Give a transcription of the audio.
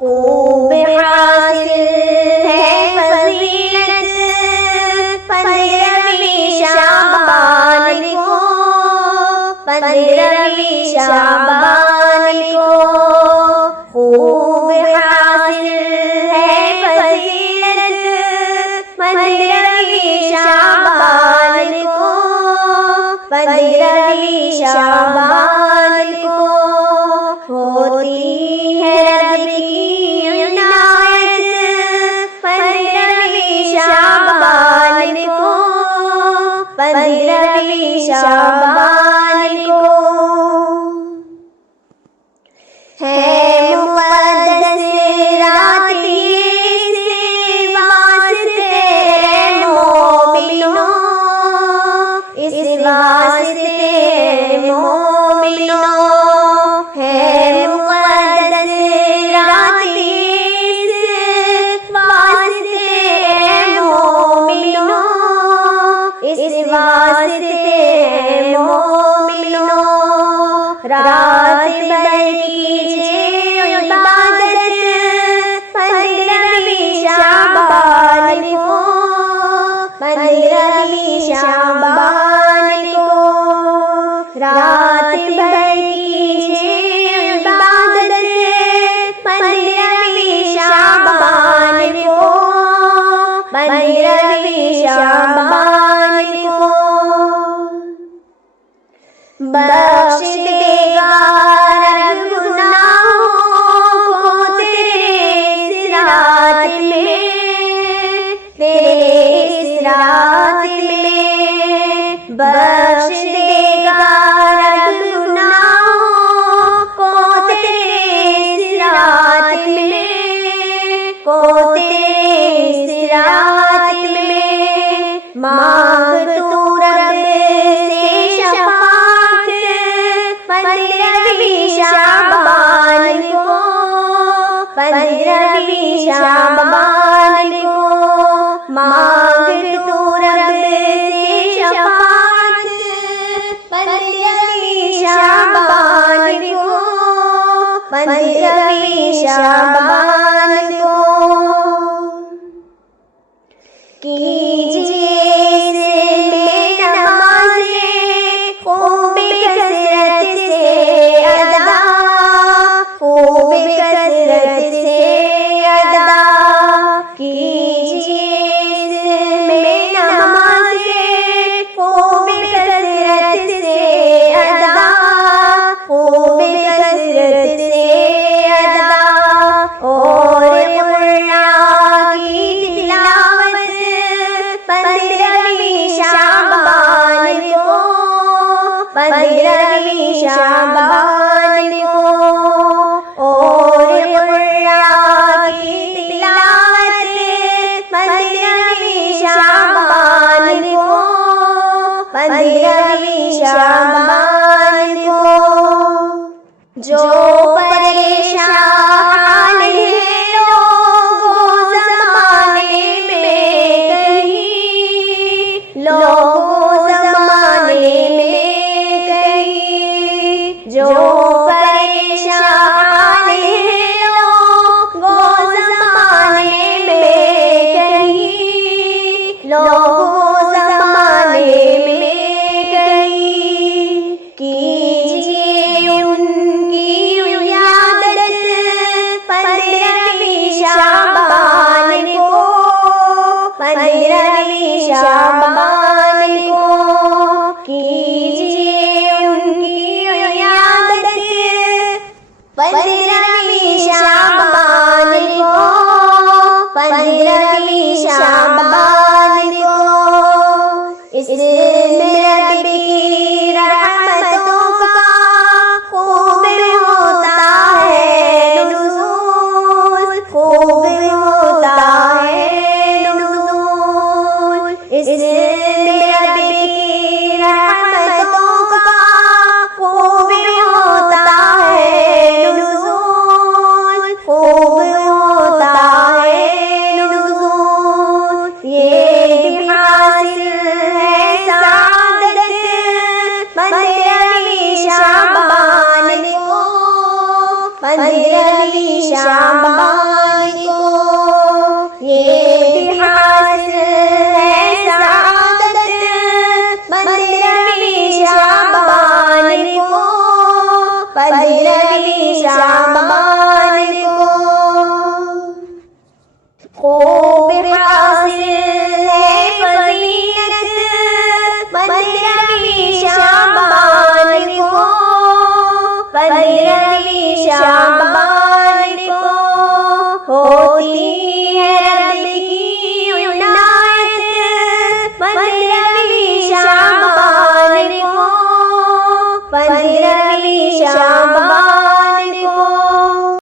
खूब हासिल है फजीलत 15वीं शाबान को, 15वीं शाबान को। खूब हासिल है फजीलत 15वीं शाबान को, 15वीं शाबान को। होती है रब की इनायत 15वीं शाबान को, 15वीं शाबान को। है मुक़द्दस रात इस वास्ते मोमिनों, इस वास्ते मोमिनों। है मुक़द्दस रात इस वास्ते मोमिनों, इस वास्ते मोमिनों। रात भर कीजिए इबादत 15वीं शाबान को, 15वीं शाबान को। रात भर कीजिए इबादत 15वीं शाबान को, 15वीं शाबान को। बख्श देगा रब गुनाहों को तेरे इस रात में, तेरे इस रात में। बख्श देगा रब गुनाहों को तेरे इस रात में, को तेरे इस रात में। मांग तू रब से शफाअत 15वीं शाबान को, 15वीं शाबान को। मांग तू रब से शफाअत 15वीं शाबान को, 15वीं शाबान को। कीजिए इसमें नमाज़ें खूब कसरत से अदा, खूब कसरत से अदा। कीजिए इसमें नमाज़ें खूब कसरत से अदा, खूब कसरत से अदा। और कुरान की तिलावत 15वीं शाबान को, 15वीं शाबान को। और कुरान की तिलावत 15वीं शाबान को, 15वीं शाबान को। जो परेशान है लोगों ज़माने में कहीं, लोगों ज़माने में कहीं। जो परेशान है लोगों ज़माने में कहीं, लोगों ज़माने में कहीं। कीजिए उनकी इयादत 15वीं शाबान को, 15वीं शाबान को। कीजिए उनकी इयादत 15वीं शाबान को, 15वीं शाबान को। इसमें रब की रहमतों का खूब होता है नुज़ूल, खूब होता है नुज़ूल। पंद्रहवीं शाबान